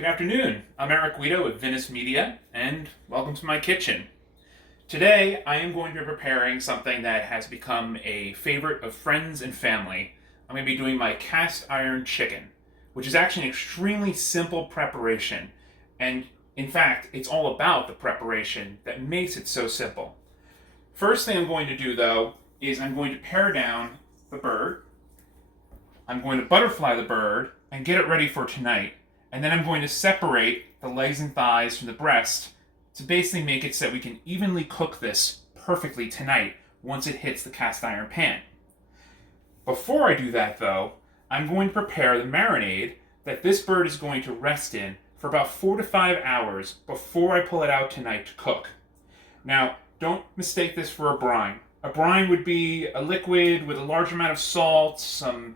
Good afternoon. I'm Guido with Vinous Media, and welcome to my kitchen. Today, I am going to be preparing something that has become a favorite of friends and family. I'm going to be doing my cast iron chicken, which is actually an extremely simple preparation. And in fact, it's all about the preparation that makes it so simple. First thing I'm going to do, though, is I'm going to pare down the bird. I'm going to butterfly the bird and get it ready for tonight. And then I'm going to separate the legs and thighs from the breast to basically make it so that we can evenly cook this perfectly tonight once it hits the cast iron pan. Before I do that, though, I'm going to prepare the marinade that this bird is going to rest in for about 4 to 5 hours before I pull it out tonight to cook. Now, don't mistake this for a brine. A brine would be a liquid with a large amount of salt, some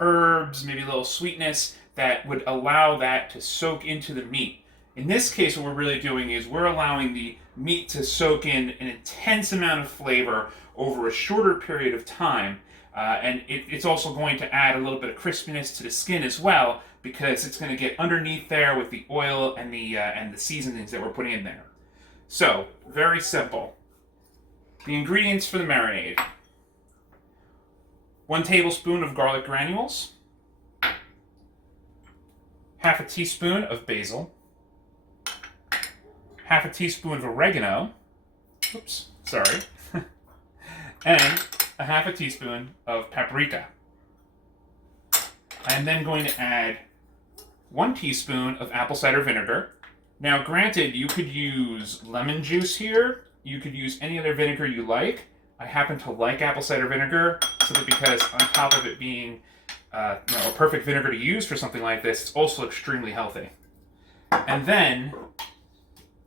herbs, maybe a little sweetness that would allow that to soak into the meat. In this case, what we're really doing is we're allowing the meat to soak in an intense amount of flavor over a shorter period of time. And it's also going to add a little bit of crispiness to the skin as well, because it's going to get underneath there with the oil and the seasonings that we're putting in there. So, very simple. The ingredients for the marinade: 1 tablespoon of garlic granules, half a teaspoon of basil, half a teaspoon of oregano, and a half a teaspoon of paprika. I am then going to add 1 teaspoon of apple cider vinegar. Now, granted, you could use lemon juice here. You could use any other vinegar you like. I happen to like apple cider vinegar simply because, on top of it being a perfect vinegar to use for something like this, it's also extremely healthy. And then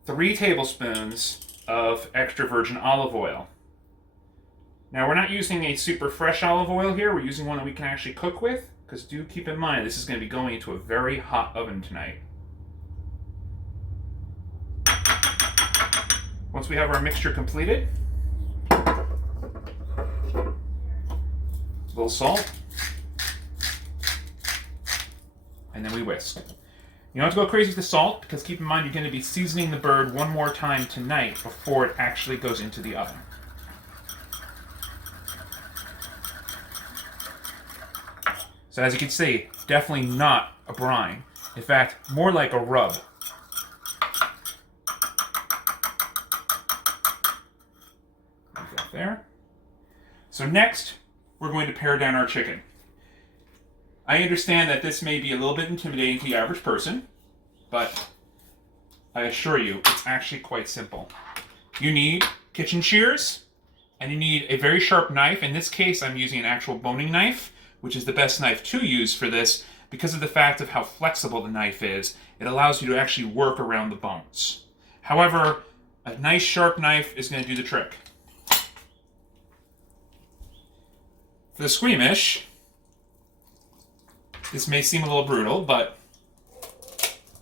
3 tablespoons of extra virgin olive oil. Now, we're not using a super fresh olive oil here. We're using one that we can actually cook with, because do keep in mind this is going to be going into a very hot oven tonight. Once we have our mixture completed, a little salt, and then we whisk. You don't have to go crazy with the salt, because keep in mind you're going to be seasoning the bird one more time tonight before it actually goes into the oven. So as you can see, definitely not a brine. In fact, more like a rub. Leave that there. So next, we're going to pare down our chicken. I understand that this may be a little bit intimidating to the average person, but I assure you, it's actually quite simple. You need kitchen shears, and you need a very sharp knife. In this case, I'm using an actual boning knife, which is the best knife to use for this because of the fact of how flexible the knife is. It allows you to actually work around the bones. However, a nice sharp knife is going to do the trick. For the squeamish, this may seem a little brutal, but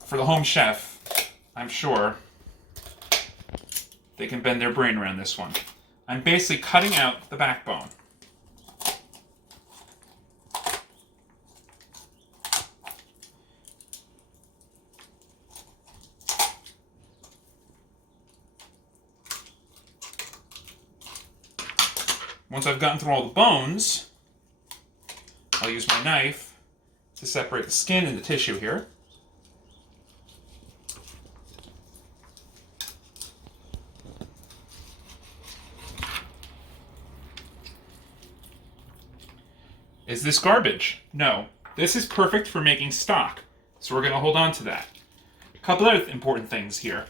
for the home chef, I'm sure they can bend their brain around this one. I'm basically cutting out the backbone. Once I've gotten through all the bones, I'll use my knife to separate the skin and the tissue here. Is this garbage? No. This is perfect for making stock, so we're going to hold on to that. A couple other important things here.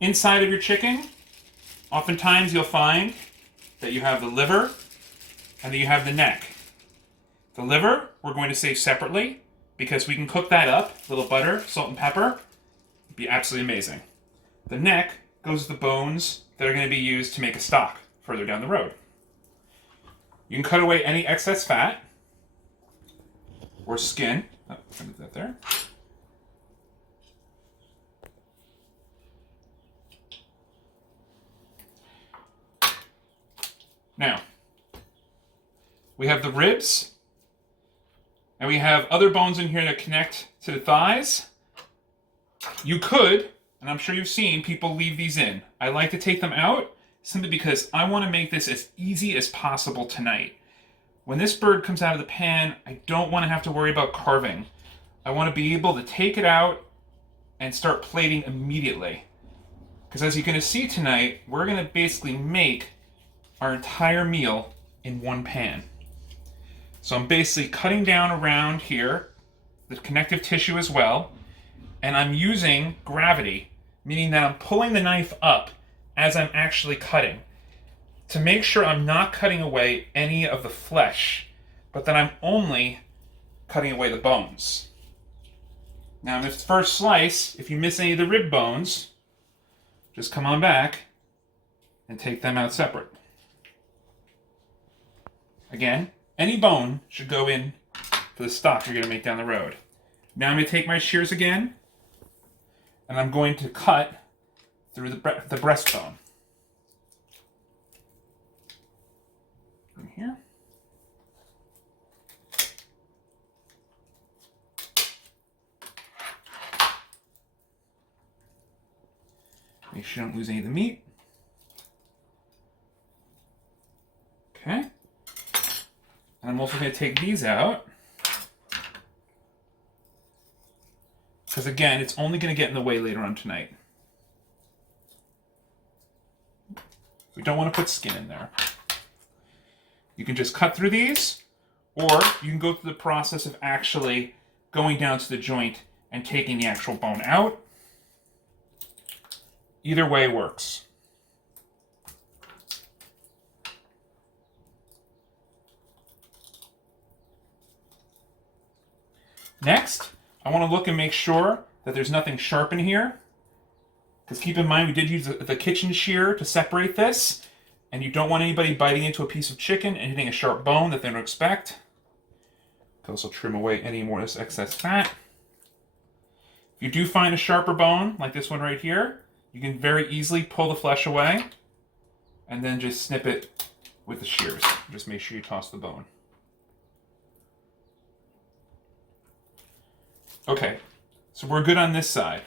Inside of your chicken, oftentimes you'll find that you have the liver and that you have the neck. The liver, we're going to save separately because we can cook that up, a little butter, salt and pepper. It'd be absolutely amazing. The neck goes with the bones that are going to be used to make a stock further down the road. You can cut away any excess fat or skin. Oh, I'll leave that there. Now, we have the ribs And we have other bones in here that connect to the thighs. You could, and I'm sure you've seen people leave these in. I like to take them out simply because I want to make this as easy as possible tonight. When this bird comes out of the pan, I don't want to have to worry about carving. I want to be able to take it out and start plating immediately. Because as you're going to see tonight, we're going to basically make our entire meal in one pan. So I'm basically cutting down around here, the connective tissue as well, and I'm using gravity, meaning that I'm pulling the knife up as I'm actually cutting to make sure I'm not cutting away any of the flesh, but that I'm only cutting away the bones. Now in this first slice, if you miss any of the rib bones, just come on back and take them out separate. Again, any bone should go in for the stock you're going to make down the road. Now I'm going to take my shears again, and I'm going to cut through the breastbone. In here. Make sure you don't lose any of the meat. Okay. And I'm also going to take these out. Because again, it's only going to get in the way later on tonight. We don't want to put skin in there. You can just cut through these, or you can go through the process of actually going down to the joint and taking the actual bone out. Either way works. Next, I want to look and make sure that there's nothing sharp in here. Because keep in mind, we did use the kitchen shear to separate this, and you don't want anybody biting into a piece of chicken and hitting a sharp bone that they don't expect. You can also trim away any more of this excess fat. If you do find a sharper bone, like this one right here, you can very easily pull the flesh away and then just snip it with the shears. Just make sure you toss the bone. Okay, so we're good on this side.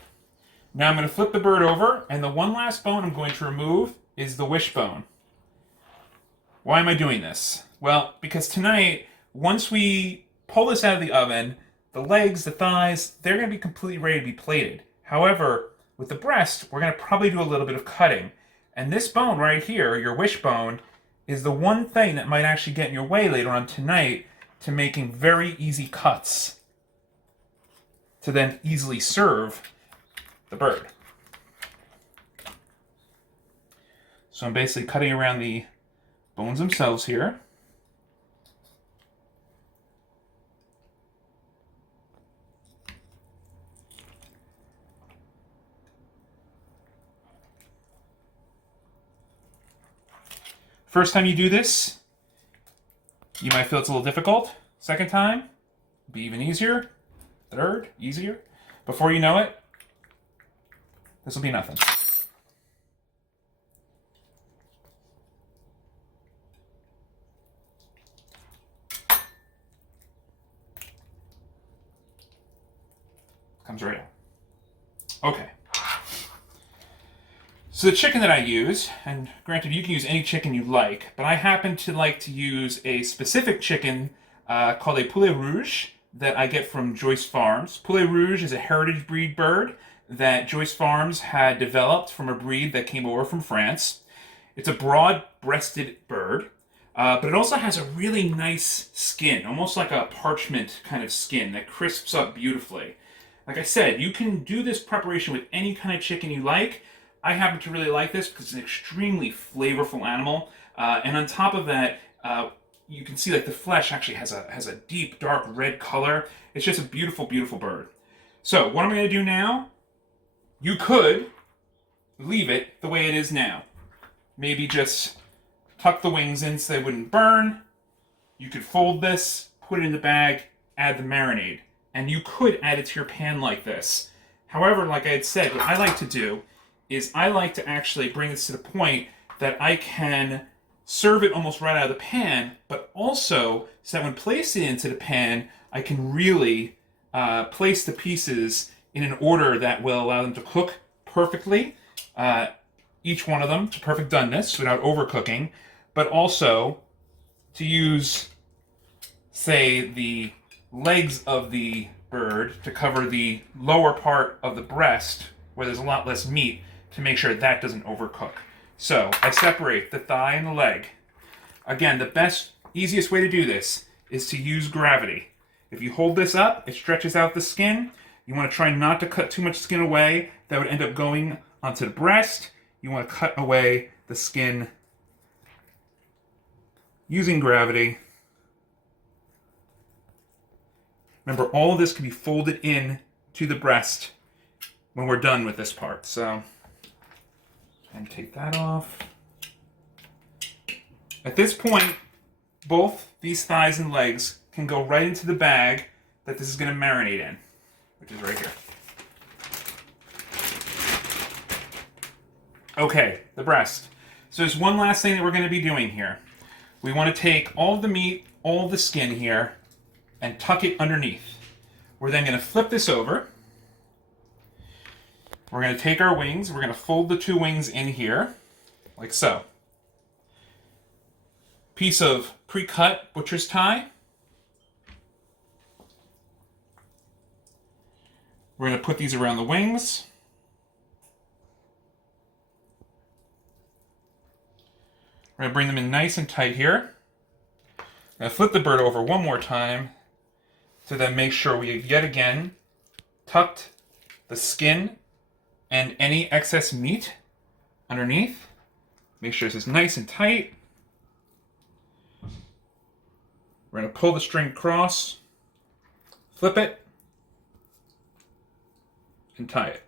Now I'm going to flip the bird over, and the one last bone I'm going to remove is the wishbone. Why am I doing this? Well, because tonight, once we pull this out of the oven, the legs, the thighs, they're going to be completely ready to be plated. However, with the breast, we're going to probably do a little bit of cutting. And this bone right here, your wishbone, is the one thing that might actually get in your way later on tonight to making very easy cuts to then easily serve the bird. So I'm basically cutting around the bones themselves here. First time you do this, you might feel it's a little difficult. Second time, be even easier. Third, easier. Before you know it, this will be nothing. Comes right out. Okay. So the chicken that I use, and granted you can use any chicken you like, but I happen to like to use a specific chicken called a poulet rouge that I get from Joyce Farms. Poulet rouge is a heritage breed bird that Joyce Farms had developed from a breed that came over from France. It's a broad-breasted bird, but it also has a really nice skin, almost like a parchment kind of skin that crisps up beautifully. Like I said, you can do this preparation with any kind of chicken you like. I happen to really like this because it's an extremely flavorful animal. And on top of that, you can see like the flesh actually has a deep, dark red color. It's just a beautiful, beautiful bird. So what am I going to do now? You could leave it the way it is now. Maybe just tuck the wings in so they wouldn't burn. You could fold this, put it in the bag, add the marinade. And you could add it to your pan like this. However, like I had said, what I like to do is I like to actually bring this to the point that I can serve it almost right out of the pan, but also so that when placing it into the pan, I can really place the pieces in an order that will allow them to cook perfectly, each one of them to perfect doneness without overcooking, but also to use, say, the legs of the bird to cover the lower part of the breast where there's a lot less meat to make sure that doesn't overcook. So I separate the thigh and the leg. Again, the best, easiest way to do this is to use gravity. If you hold this up, it stretches out the skin. You want to try not to cut too much skin away. That would end up going onto the breast. You want to cut away the skin using gravity. Remember, all of this can be folded in to the breast when we're done with this part. So, and take that off. At this point, both these thighs and legs can go right into the bag that this is going to marinate in, which is right here. Okay, the breast. So there's one last thing that we're going to be doing here. We want to take all of the meat, all of the skin here, and tuck it underneath. We're then going to flip this over. We're going to take our wings, we're going to fold the two wings in here, like so. Piece of pre-cut butcher's tie. We're going to put these around the wings. We're going to bring them in nice and tight here. I'm going to flip the bird over one more time to then make sure we've yet again tucked the skin and any excess meat underneath. Make sure this is nice and tight. We're going to pull the string across, flip it, and tie it.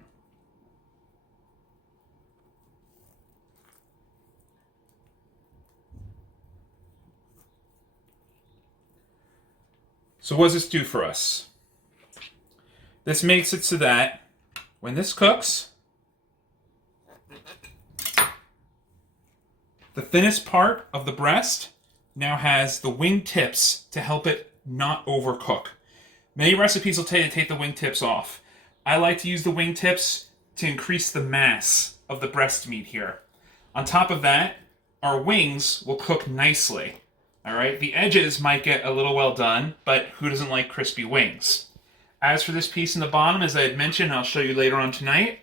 So what does this do for us? This makes it so that when this cooks, the thinnest part of the breast now has the wing tips to help it not overcook. Many recipes will tell you to take the wing tips off. I like to use the wing tips to increase the mass of the breast meat here. On top of that, our wings will cook nicely. All right, the edges might get a little well done, but who doesn't like crispy wings? As for this piece in the bottom, as I had mentioned, I'll show you later on tonight,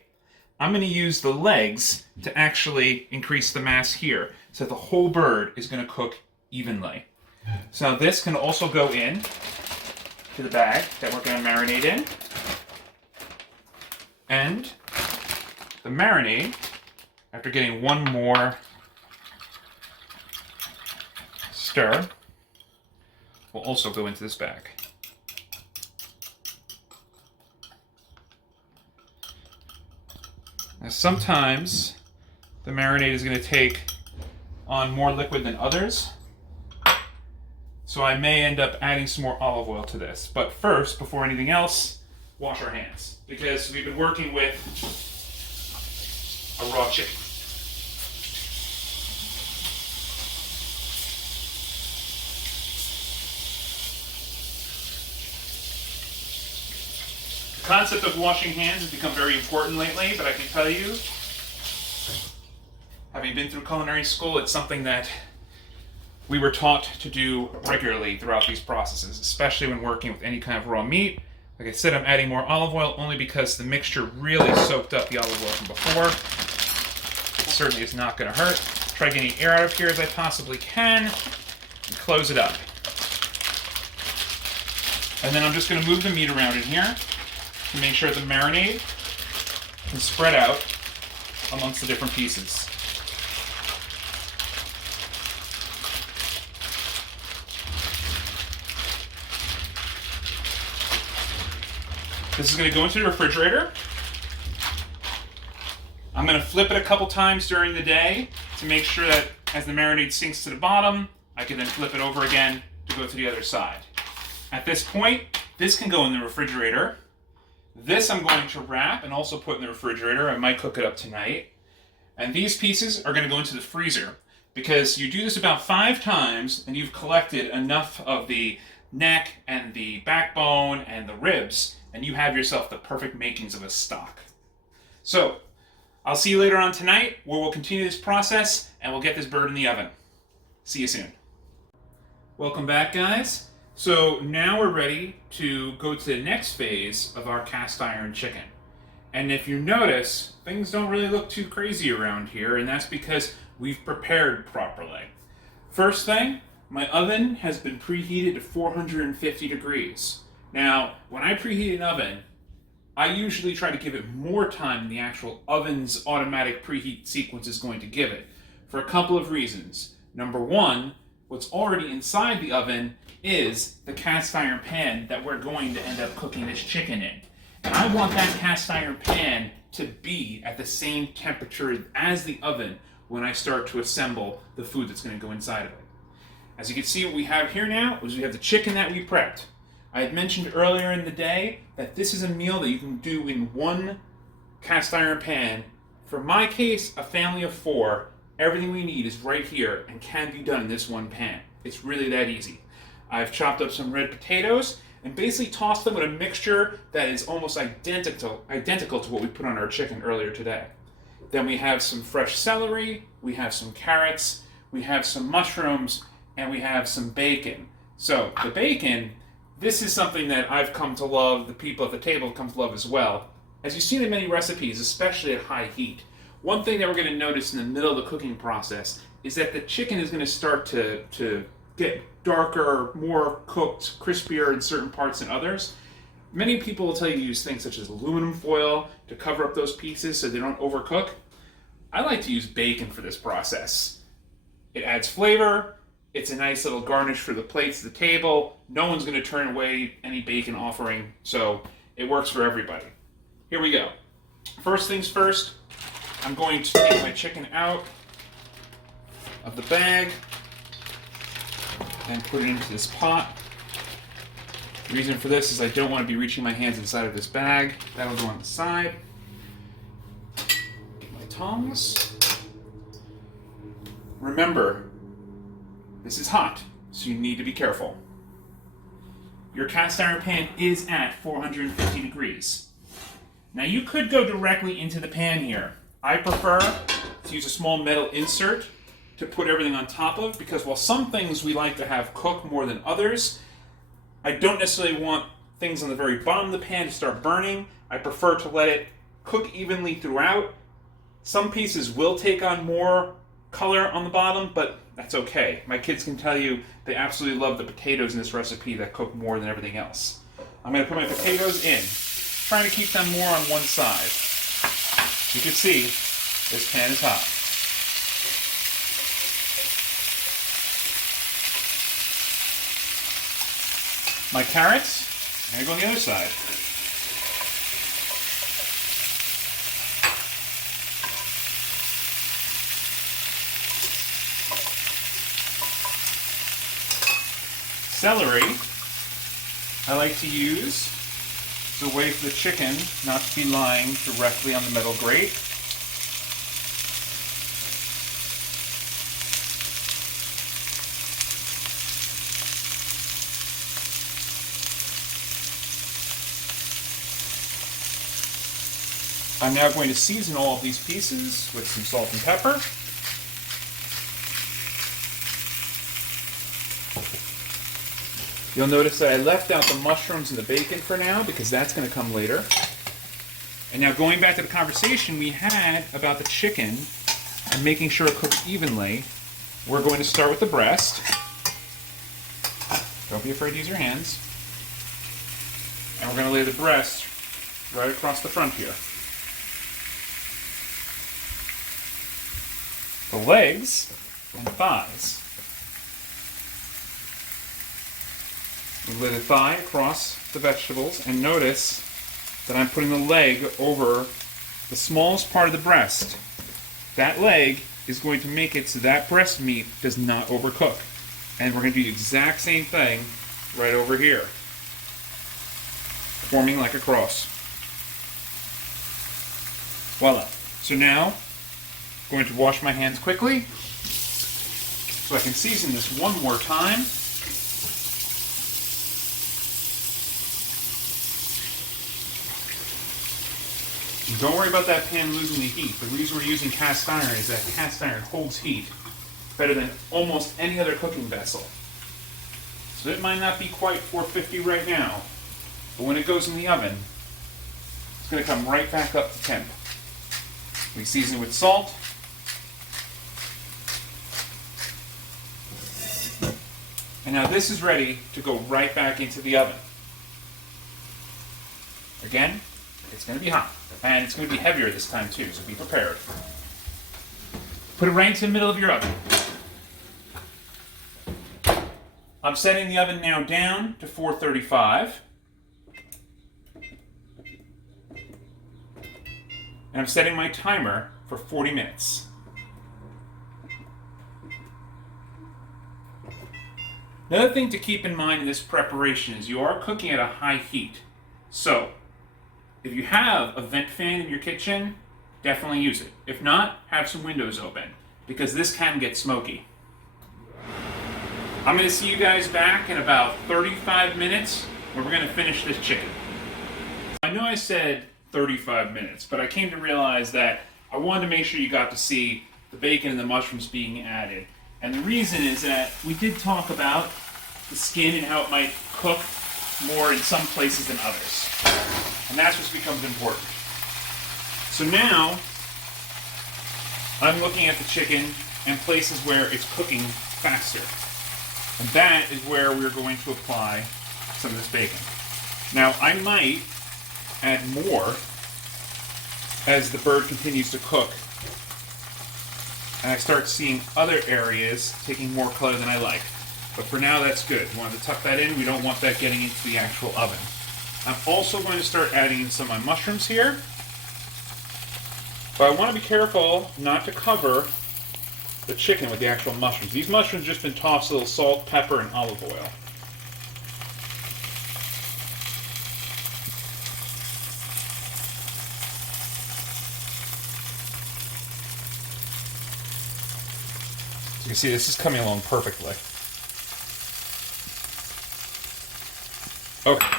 I'm going to use the legs to actually increase the mass here, so the whole bird is going to cook evenly. So this can also go in to the bag that we're going to marinate in. And the marinade, after getting one more stir, will also go into this bag. Now sometimes the marinade is going to take on more liquid than others, so I may end up adding some more olive oil to this. But first, before anything else, wash our hands, because we've been working with a raw chicken. The concept of washing hands has become very important lately, but I can tell you, having been through culinary school, it's something that we were taught to do regularly throughout these processes, especially when working with any kind of raw meat. Like I said, I'm adding more olive oil only because the mixture really soaked up the olive oil from before. It certainly is not going to hurt. Try getting air out of here as I possibly can, and close it up. And then I'm just going to move the meat around in here to make sure the marinade can spread out amongst the different pieces. This is going to go into the refrigerator. I'm going to flip it a couple times during the day to make sure that as the marinade sinks to the bottom, I can then flip it over again to go to the other side. At this point, this can go in the refrigerator. This I'm going to wrap and also put in the refrigerator. I might cook it up tonight. And these pieces are going to go into the freezer, because you do this about 5 times and you've collected enough of the neck and the backbone and the ribs, and you have yourself the perfect makings of a stock. So, I'll see you later on tonight where we'll continue this process and we'll get this bird in the oven. See you soon. Welcome back, guys. So now we're ready to go to the next phase of our cast iron chicken. And if you notice, things don't really look too crazy around here, and that's because we've prepared properly. First thing, my oven has been preheated to 450 degrees. Now, when I preheat an oven, I usually try to give it more time than the actual oven's automatic preheat sequence is going to give it, for a couple of reasons. Number one, what's already inside the oven is the cast iron pan that we're going to end up cooking this chicken in. And I want that cast iron pan to be at the same temperature as the oven when I start to assemble the food that's going to go inside of it. As you can see, what we have here now is we have the chicken that we prepped. I had mentioned earlier in the day that this is a meal that you can do in one cast iron pan. For my case, a family of 4, everything we need is right here and can be done in this one pan. It's really that easy. I've chopped up some red potatoes and basically tossed them with a mixture that is almost identical to what we put on our chicken earlier today. Then we have some fresh celery, we have some carrots, we have some mushrooms, and we have some bacon. So the bacon, this is something that I've come to love, the people at the table have come to love as well. As you've seen in many recipes, especially at high heat, one thing that we're going to notice in the middle of the cooking process is that the chicken is going to start to get darker, more cooked, crispier in certain parts than others. Many people will tell you to use things such as aluminum foil to cover up those pieces so they don't overcook. I like to use bacon for this process. It adds flavor. It's a nice little garnish for the plates at the table. No one's going to turn away any bacon offering, so it works for everybody. Here we go. First things first, I'm going to take my chicken out of the bag and put it into this pot. The reason for this is I don't want to be reaching my hands inside of this bag. That'll go on the side. Get my tongs. Remember, this is hot, so you need to be careful. Your cast iron pan is at 450 degrees. Now you could go directly into the pan here. I prefer to use a small metal insert to put everything on top of, because while some things we like to have cook more than others, I don't necessarily want things on the very bottom of the pan to start burning. I prefer to let it cook evenly throughout. Some pieces will take on more color on the bottom, but that's okay. My kids can tell you they absolutely love the potatoes in this recipe that cook more than everything else. I'm going to put my potatoes in, trying to keep them more on one side. You can see this pan is hot. My carrots, I'm going to go on the other side. Celery, I like to use as a way for the chicken not to be lying directly on the metal grate. I'm now going to season all of these pieces with some salt and pepper. You'll notice that I left out the mushrooms and the bacon for now because that's going to come later. And now going back to the conversation we had about the chicken and making sure it cooks evenly, we're going to start with the breast. Don't be afraid to use your hands. And we're going to lay the breast right across the front here. The legs and thighs. We lay the thigh across the vegetables, and notice that I'm putting the leg over the smallest part of the breast. That leg is going to make it so that breast meat does not overcook. And we're going to do the exact same thing right over here, forming like a cross. Voila. So now, I'm going to wash my hands quickly so I can season this one more time. Don't worry about that pan losing the heat. The reason we're using cast iron is that cast iron holds heat better than almost any other cooking vessel. So it might not be quite 450 right now, but when it goes in the oven, it's going to come right back up to temp. We season with salt. And now this is ready to go right back into the oven. Again, it's going to be hot. And it's going to be heavier this time too, so be prepared. Put it right into the middle of your oven. I'm setting the oven now down to 435. And I'm setting my timer for 40 minutes. Another thing to keep in mind in this preparation is you are cooking at a high heat. So, if you have a vent fan in your kitchen, definitely use it. If not, have some windows open, because this can get smoky. I'm going to see you guys back in about 35 minutes, where we're going to finish this chicken. I know I said 35 minutes, but I came to realize that I wanted to make sure you got to see the bacon and the mushrooms being added. And the reason is that we did talk about the skin and how it might cook more in some places than others. And that's what becomes important. So now, I'm looking at the chicken and places where it's cooking faster. And that is where we're going to apply some of this bacon. Now, I might add more as the bird continues to cook. And I start seeing other areas taking more color than I like. But for now, that's good. We want to tuck that in. We don't want that getting into the actual oven. I'm also going to start adding in some of my mushrooms here. But I want to be careful not to cover the chicken with the actual mushrooms. These mushrooms have just been tossed a little salt, pepper, and olive oil. So you can see this is coming along perfectly. Okay,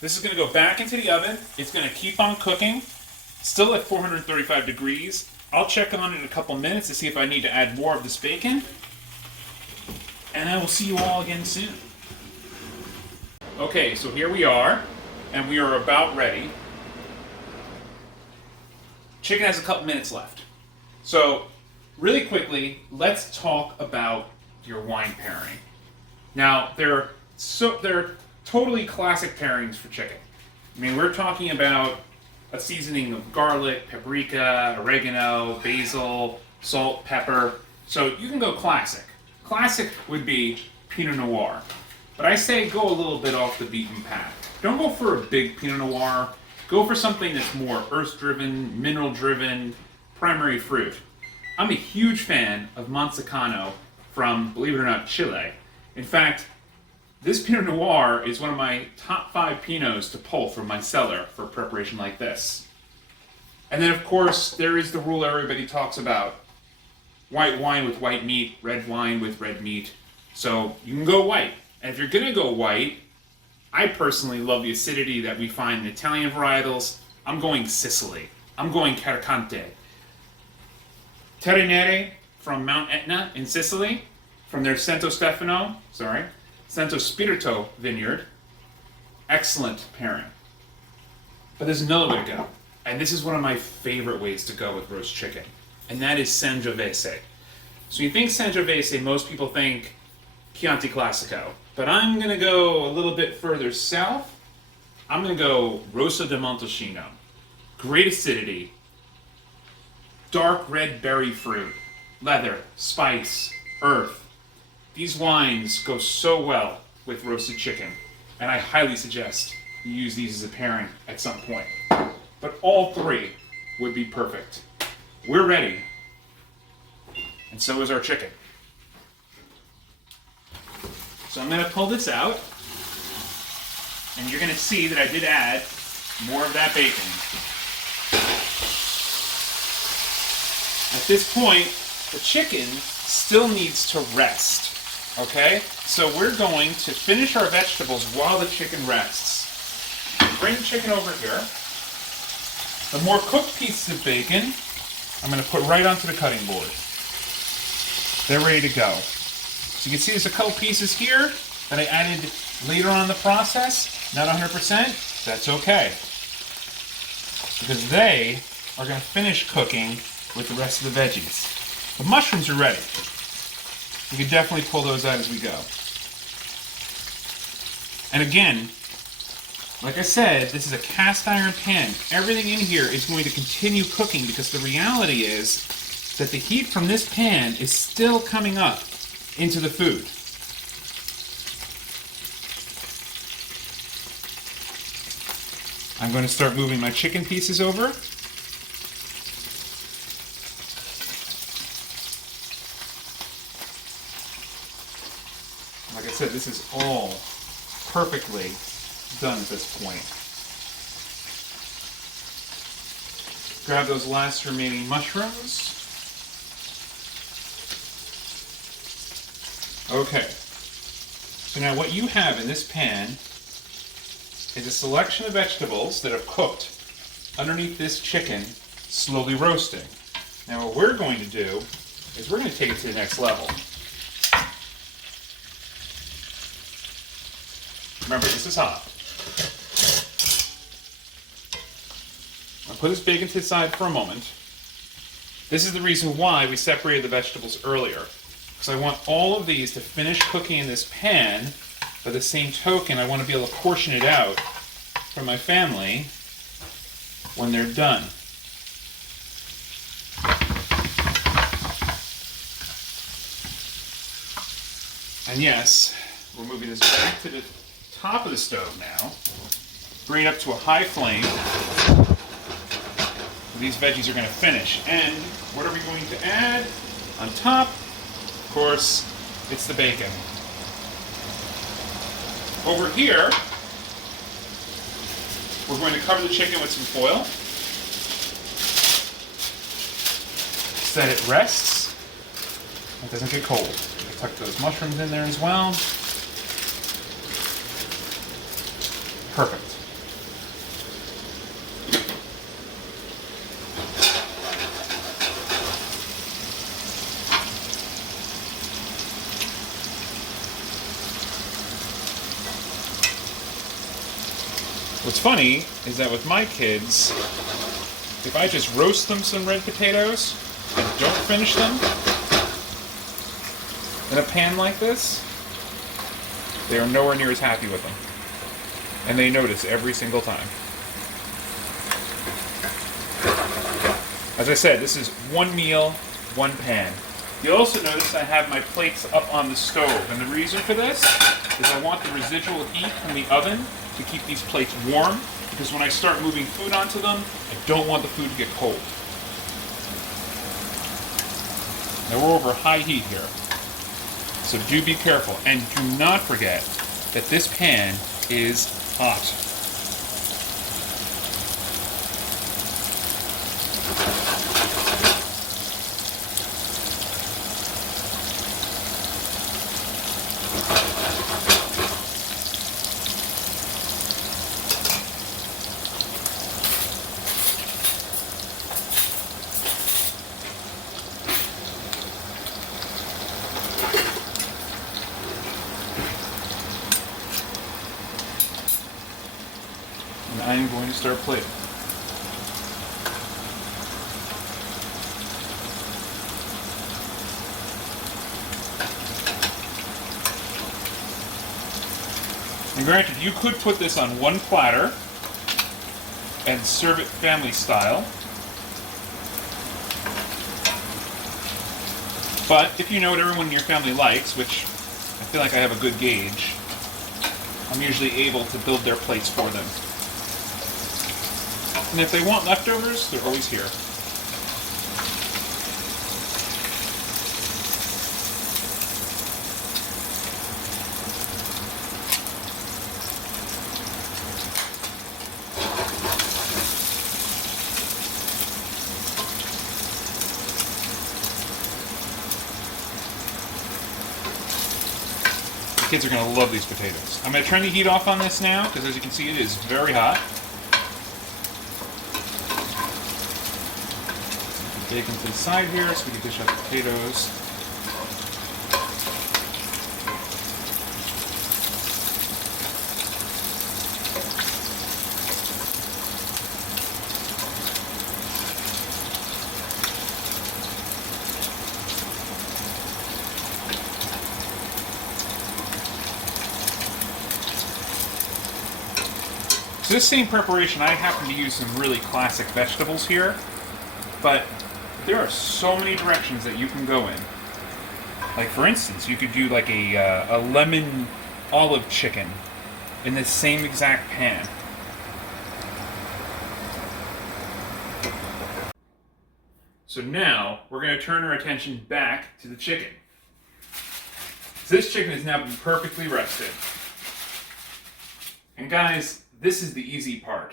this is going to go back into the oven. It's going to keep on cooking, still at 435 degrees. I'll check on it in a couple minutes to see if I need to add more of this bacon. And I will see you all again soon. Okay, so here we are, and we are about ready. Chicken has a couple minutes left. So, really quickly, let's talk about your wine pairing. Now, they're totally classic pairings for chicken. I mean, we're talking about a seasoning of garlic, paprika, oregano, basil, salt, pepper. So you can go classic. Classic would be Pinot Noir. But I say go a little bit off the beaten path. Don't go for a big Pinot Noir. Go for something that's more earth-driven, mineral-driven, primary fruit. I'm a huge fan of Mansicano from, believe it or not, Chile. In fact, this Pinot Noir is one of my top 5 Pinots to pull from my cellar for a preparation like this. And then, of course, there is the rule everybody talks about. White wine with white meat, red wine with red meat. So you can go white. And if you're going to go white, I personally love the acidity that we find in Italian varietals. I'm going Sicily. I'm going Caricante. Terrinere from Mount Etna in Sicily, from their Santo Spirito vineyard. Excellent pairing. But there's another way to go. And this is one of my favorite ways to go with roast chicken. And that is Sangiovese. So you think Sangiovese, most people think Chianti Classico. But I'm going to go a little bit further south. I'm going to go Rosso di Montalcino. Great acidity. Dark red berry fruit. Leather, spice, earth. These wines go so well with roasted chicken, and I highly suggest you use these as a pairing at some point. But all 3 would be perfect. We're ready, and so is our chicken. So I'm going to pull this out, and you're going to see that I did add more of that bacon. At this point, the chicken still needs to rest. Okay, so we're going to finish our vegetables while the chicken rests. Bring the chicken over here. The more cooked pieces of bacon, I'm going to put right onto the cutting board. They're ready to go. So you can see there's a couple pieces here that I added later on in the process. Not 100%. That's okay. Because they are going to finish cooking with the rest of the veggies. The mushrooms are ready. You can definitely pull those out as we go. And again, like I said, this is a cast iron pan. Everything in here is going to continue cooking because the reality is that the heat from this pan is still coming up into the food. I'm going to start moving my chicken pieces over. Like I said, this is all perfectly done at this point. Grab those last remaining mushrooms. Okay, so now what you have in this pan is a selection of vegetables that have cooked underneath this chicken, slowly roasting. Now what we're going to do is we're going to take it to the next level. Remember, this is hot. I'll put this bacon to the side for a moment. This is the reason why we separated the vegetables earlier. Because I want all of these to finish cooking in this pan. By the same token, I want to be able to portion it out for my family when they're done. And yes, we're moving this back to the top of the stove now. Bring it up to a high flame. These veggies are going to finish. And what are we going to add on top? Of course, it's the bacon. Over here, we're going to cover the chicken with some foil so that it rests and doesn't get cold. I tuck those mushrooms in there as well. Perfect. What's funny is that with my kids, if I just roast them some red potatoes and don't finish them in a pan like this, they are nowhere near as happy with them. And they notice every single time. As I said, this is one meal, one pan. You'll also notice I have my plates up on the stove. And the reason for this is I want the residual heat from the oven to keep these plates warm, because when I start moving food onto them, I don't want the food to get cold. Now we're over high heat here, so do be careful, and do not forget that this pan is hot. And I am going to start plating. And granted, you could put this on one platter and serve it family style. But if you know what everyone in your family likes, which I feel like I have a good gauge, I'm usually able to build their plates for them. And if they want leftovers, they're always here. The kids are going to love these potatoes. I'm going to turn the heat off on this now, because as you can see, it is very hot. bacon to the side here so we can dish up potatoes. So this same preparation, I happen to use some really classic vegetables here, but there are so many directions that you can go in. Like for instance, you could do like a lemon olive chicken in this same exact pan. So now we're going to turn our attention back to the chicken. So this chicken has now been perfectly rested. And guys, this is the easy part,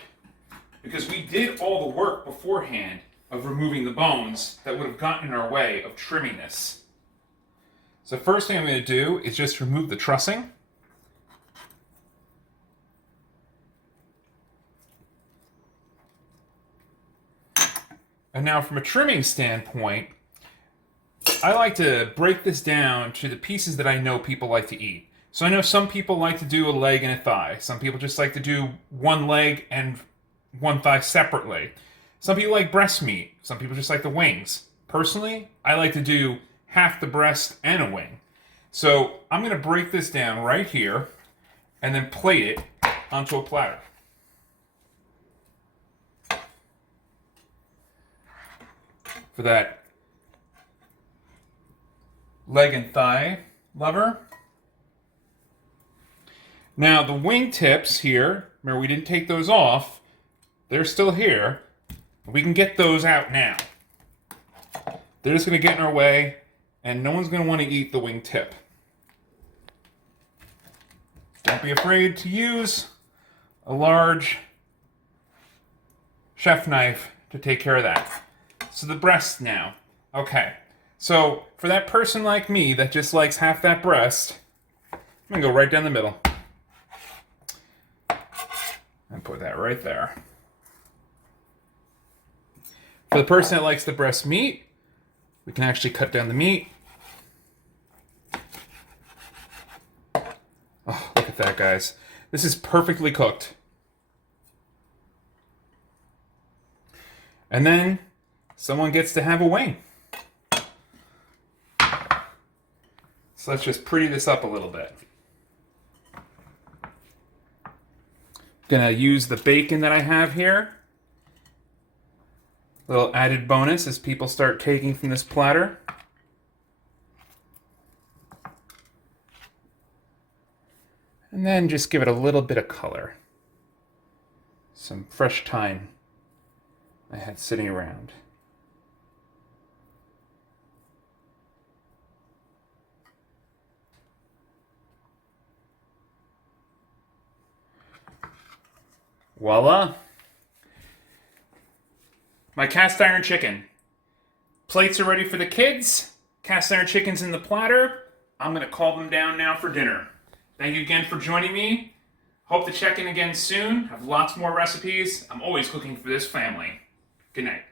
because we did all the work beforehand of removing the bones that would have gotten in our way of trimming this. So first thing I'm going to do is just remove the trussing. And now from a trimming standpoint, I like to break this down to the pieces that I know people like to eat. So I know some people like to do a leg and a thigh. Some people just like to do one leg and one thigh separately. Some people like breast meat. Some people just like the wings. Personally, I like to do half the breast and a wing. So I'm going to break this down right here and then plate it onto a platter. For that leg and thigh lover. Now the wing tips here, remember we didn't take those off, they're still here. We can get those out now. They're just going to get in our way, and no one's going to want to eat the wing tip. Don't be afraid to use a large chef knife to take care of that. So the breast now. Okay, so for that person like me that just likes half that breast, I'm going to go right down the middle. And put that right there. For the person that likes the breast meat, we can actually cut down the meat. Oh, look at that, guys. This is perfectly cooked. And then someone gets to have a wing. So let's just pretty this up a little bit. Gonna use the bacon that I have here. Little added bonus as people start taking from this platter. And then just give it a little bit of color. Some fresh thyme I had sitting around. Voila! My cast iron chicken. Plates are ready for the kids. Cast iron chicken's in the platter. I'm going to call them down now for dinner. Thank you again for joining me. Hope to check in again soon. Have lots more recipes. I'm always cooking for this family. Good night.